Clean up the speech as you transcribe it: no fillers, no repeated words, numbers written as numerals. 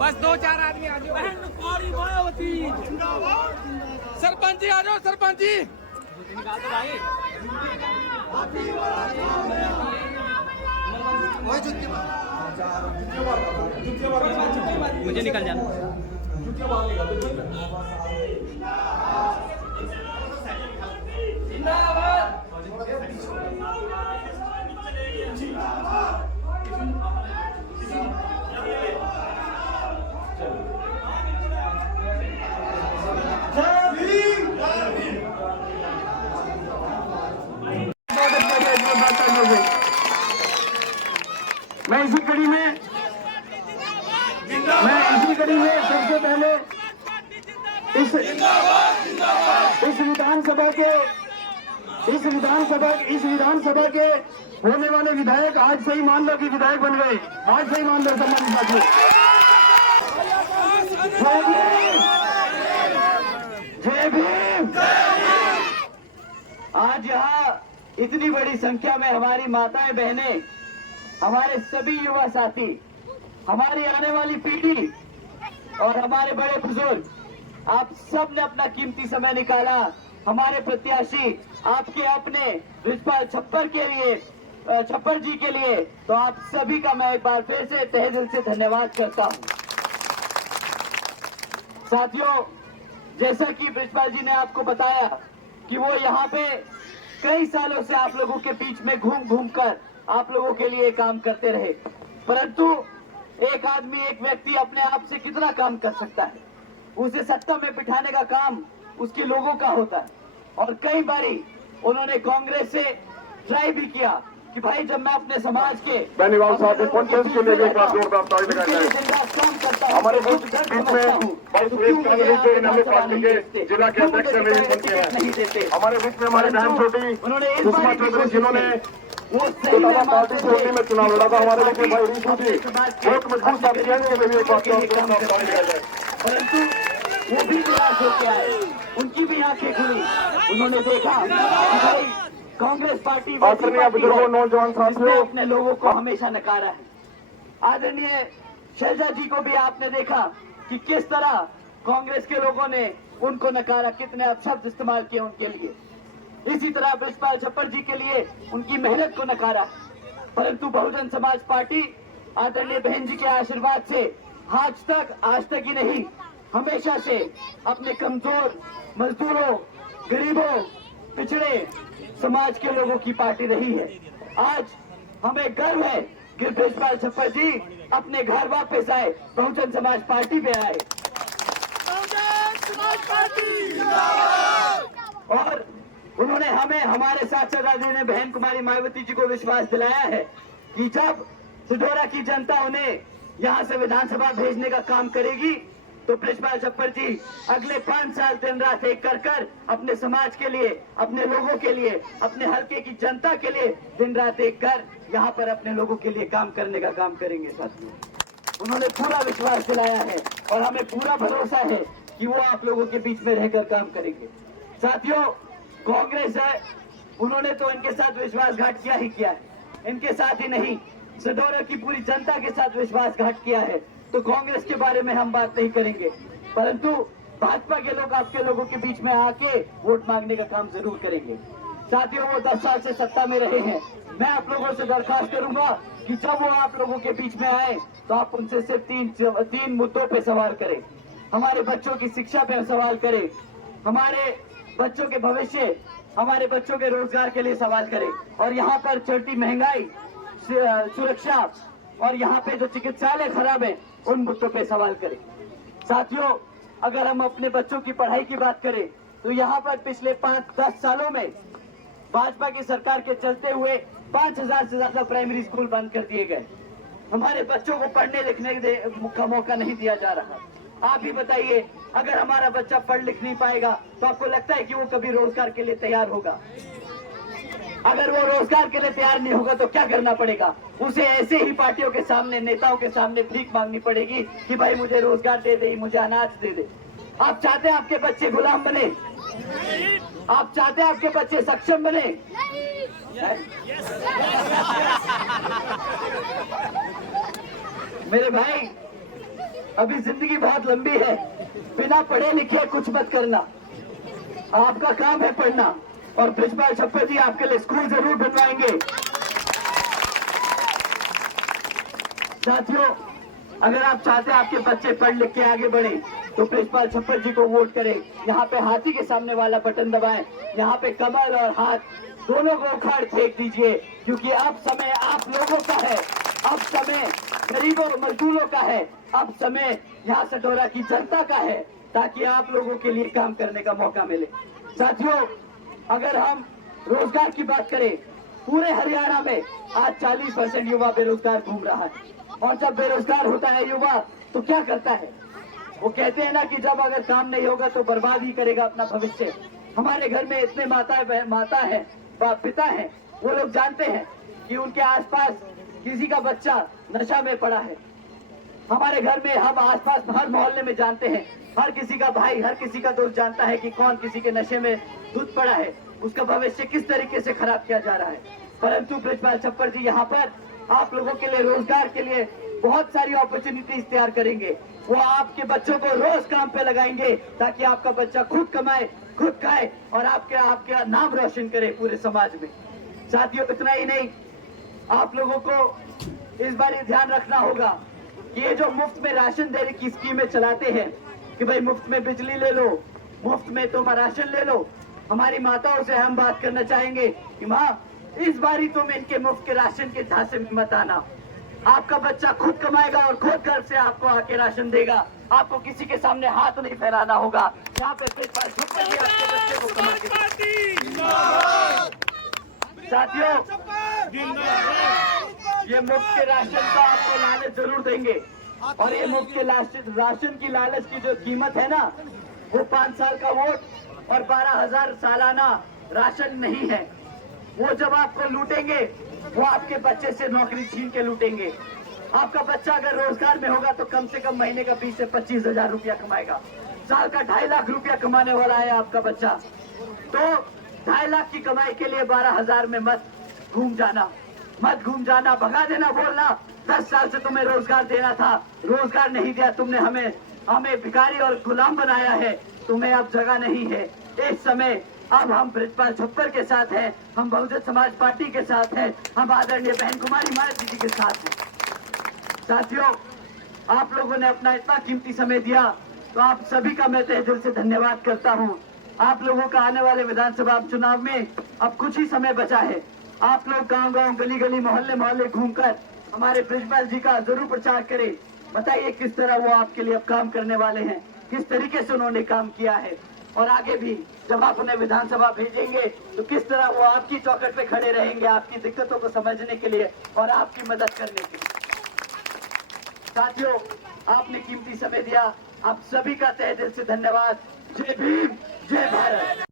बस 2-4 आदमी आ जाओ। मायावती सरपंच जी आ जाओ, सरपंच जी मुझे निकल जाना। मैं इसी कड़ी में सबसे पहले इस विधानसभा के होने वाले विधायक आज से ही मान लो कि विधायक बन गए। आज से ही मान लो सम्मानित साथियों। जय भीम। आज यहाँ इतनी बड़ी संख्या में हमारी माताएं बहनें, हमारे सभी युवा साथी, हमारी आने वाली पीढ़ी और हमारे बड़े बुजुर्ग, आप सब ने अपना कीमती समय निकाला हमारे प्रत्याशी आपके अपने रिजपाल छप्पर जी के लिए। तो आप सभी का मैं एक बार फिर से तहे दिल से धन्यवाद करता हूं। साथियों, जैसा कि रिजपाल जी ने आपको बताया कि वो यहाँ पे कई सालों से आप लोगों के बीच में घूम कर आप लोगों के लिए काम करते रहे, परंतु एक आदमी, एक व्यक्ति अपने आप से कितना काम कर सकता है? उसे सत्ता में बिठाने का काम उसके लोगों का होता है। और कई बारी उन्होंने कांग्रेस से ट्राई भी किया कि भाई जब मैं अपने समाज के धन्यवाद साहब के लिए एक बार जोरदार ताली लगाएं। हमारे बीच में जिला के अध्यक्ष हमारे बीच में हमारी बहन छोटी सुषमा चौधरी जिन्होंने पार्टी छोटी में चुनाव लड़ा था, हमारे बीच में भाई रीतू जी बहुत मजबूत साथी हैं, उनके लिए एक बार जोरदार ताली लगाएं। परंतु वो भी निराश होकर आए, उनकी भी आंखें खुली, उन्होंने देखा कि भाई कांग्रेस पार्टी बुजुर्गों, नौजवान साथियों, अपने लोगों को हमेशा नकारा है। आदरणीय शैलजा जी को भी आपने देखा कि किस तरह कांग्रेस के लोगों ने उनको नकारा, कितने अपशब्द इस्तेमाल किए उनके लिए। इसी तरह रिजपाल छप्पर जी के लिए उनकी मेहनत को नकारा, परंतु बहुजन समाज पार्टी आदरणीय बहन जी के आशीर्वाद से आज तक ही नहीं, हमेशा से अपने कमजोर मजदूरों, गरीबों, पिछड़े समाज के लोगों की पार्टी रही है। आज हमें गर्व है कि रिजपाल छप्पर जी अपने घर वापस आए, बहुजन समाज पार्टी पे आए। और उन्होंने हमें, हमारे साथ आदरणीय बहन कुमारी मायावती जी को विश्वास दिलाया है कि जब सिढौरा की जनता उन्हें यहाँ से विधानसभा भेजने का काम करेगी तो रिजपाल छप्पर जी अगले 5 साल दिन रात एक कर अपने समाज के लिए, अपने लोगों के लिए, अपने हल्के की जनता के लिए दिन रात एक कर यहाँ पर अपने लोगों के लिए काम करने का काम करेंगे। साथियों, उन्होंने पूरा विश्वास दिलाया है और हमें पूरा भरोसा है कि वो आप लोगों के बीच में रहकर काम करेंगे। साथियों, कांग्रेस है, उन्होंने तो इनके साथ विश्वासघात किया ही किया है। इनके साथ ही नहीं, सिढौरा की पूरी जनता के साथ विश्वासघात किया है। तो कांग्रेस के बारे में हम बात नहीं करेंगे, परंतु भाजपा के लोग आपके लोगों के बीच में आके वोट मांगने का काम जरूर करेंगे। साथियों, वो 10 साल से सत्ता में रहे हैं। मैं आप लोगों से दरखास्त करूंगा कि जब वो आप लोगों के बीच में आए तो आप उनसे सिर्फ तीन मुद्दों पे सवाल करें। हमारे बच्चों की शिक्षा पे सवाल करें, हमारे बच्चों के भविष्य, हमारे बच्चों के रोजगार के लिए सवाल करें, और यहाँ पर चढ़ती महंगाई, सुरक्षा और यहाँ पे जो चिकित्सालय खराब है उन मुद्दों पे सवाल करें। साथियों, अगर हम अपने बच्चों की पढ़ाई की बात करें तो यहाँ पर पिछले 5-10 सालों में भाजपा की सरकार के चलते हुए 5000 से ज्यादा प्राइमरी स्कूल बंद कर दिए गए। हमारे बच्चों को पढ़ने लिखने का मौका नहीं दिया जा रहा। आप ही बताइए, अगर हमारा बच्चा पढ़ लिख नहीं पाएगा तो आपको लगता है कि वो कभी रोजगार के लिए तैयार होगा? अगर वो रोजगार के लिए तैयार नहीं होगा तो क्या करना पड़ेगा? उसे ऐसे ही पार्टियों के सामने, नेताओं के सामने भीख मांगनी पड़ेगी कि भाई मुझे रोजगार दे दे, मुझे अनाज दे दे। आप चाहते हैं आपके बच्चे गुलाम बने? आप चाहते हैं आपके बच्चे सक्षम बने? मेरे भाई, अभी जिंदगी बहुत लंबी है, बिना पढ़े लिखे कुछ मत करना। आपका काम है पढ़ना, और ब्रिजपाल छप्पर जी आपके लिए स्कूल जरूर बनवाएंगे। साथियों, अगर आप चाहते हैं आपके बच्चे पढ़ लिख के आगे बढ़े, तो ब्रिजपाल छप्पर जी को वोट करें। यहाँ पे हाथी के सामने वाला बटन दबाएं, यहाँ पे कमर और हाथ दोनों को उखाड़ फेंक दीजिए, क्योंकि अब समय आप लोगों का है, अब समय गरीबों मजदूरों का है, अब समय यहाँ सटोरा की जनता का है, ताकि आप लोगों के लिए काम करने का मौका मिले। साथियों, अगर हम रोजगार की बात करें, पूरे हरियाणा में आज 40% युवा बेरोजगार घूम रहा है। और जब बेरोजगार होता है युवा तो क्या करता है? वो कहते हैं ना कि जब अगर काम नहीं होगा तो बर्बाद ही करेगा अपना भविष्य। हमारे घर में इतने माता है, पिता हैं, वो लोग जानते हैं कि उनके आसपास किसी का बच्चा नशा में पड़ा है। हमारे घर में हम आसपास हर मोहल्ले में जानते हैं, हर किसी का भाई, हर किसी का दोस्त जानता है कि कौन किसी के नशे में धुत पड़ा है, उसका भविष्य किस तरीके से खराब किया जा रहा है। परंतु ब्रिजपाल छप्पर जी यहाँ पर आप लोगों के लिए रोजगार के लिए बहुत सारी अपॉर्चुनिटीज तैयार करेंगे। वो आपके बच्चों को रोज काम पे लगाएंगे, ताकि आपका बच्चा खुद कमाए, खुद खाए और आपके नाम रोशन करे पूरे समाज में। साथियों, इतना ही नहीं, आप लोगों को इस बार ध्यान रखना होगा कि ये जो मुफ्त में राशन देने की स्कीमें चलाते हैं कि भाई मुफ्त में बिजली ले लो, मुफ्त में तुम राशन ले लो, हमारी माताओं से हम बात करना चाहेंगे कि माँ, इस बारी तुम इनके मुफ्त के राशन के झांसे में मत आना। आपका बच्चा खुद कमाएगा और खुद घर से आपको आके राशन देगा। आपको किसी के सामने हाथ नहीं फैलाना होगा। यहाँ पे ब्रिजपाल छप्पर जी आपके बच्चे को कमा के। साथियों, ये मुफ्त के राशन का आपको लालच जरूर देंगे, और ये मुफ्त के राशन की लालच की जो कीमत है ना, वो 5 साल का वोट और 12,000 सालाना राशन नहीं है। वो जब आपको लूटेंगे, वो आपके बच्चे से नौकरी छीन के लूटेंगे। आपका बच्चा अगर रोजगार में होगा तो कम से कम महीने का 20 से 25,000 रुपया कमाएगा। साल का 2.5 लाख रुपया कमाने वाला है आपका बच्चा। तो 2.5 लाख की कमाई के लिए 12,000 में मत घूम जाना, भगा देना, बोलना 10 साल से तुम्हें रोजगार देना था, रोजगार नहीं दिया तुमने, हमें भिखारी और गुलाम बनाया है, तुम्हें अब जगह नहीं है। इस समय अब हम ब्रिजपाल छप्पर के साथ हैं, हम बहुजन समाज पार्टी के साथ हैं, हम आदरणीय बहन कुमारी मायावती जी के साथ हैं। साथियों, आप लोगों ने अपना इतना कीमती समय दिया, तो आप सभी का मैं तहे दिल से धन्यवाद करता हूं। आप लोगों का आने वाले विधानसभा चुनाव में अब कुछ ही समय बचा है। आप लोग गांव-गांव, गली-गली, मोहल्ले-मोहल्ले घूमकर हमारे ब्रिजपाल जी का जरूर प्रचार करें। बताइए किस तरह वो आपके लिए अब काम करने वाले हैं, किस तरीके से उन्होंने काम किया है, और आगे भी जब आप उन्हें विधानसभा भेजेंगे तो किस तरह वो आपकी चौखट पे खड़े रहेंगे, आपकी दिक्कतों को समझने के लिए और आपकी मदद करने के लिए। साथियों, आपने कीमती समय दिया, आप सभी का तहे दिल से धन्यवाद। जय भीम, जय भारत।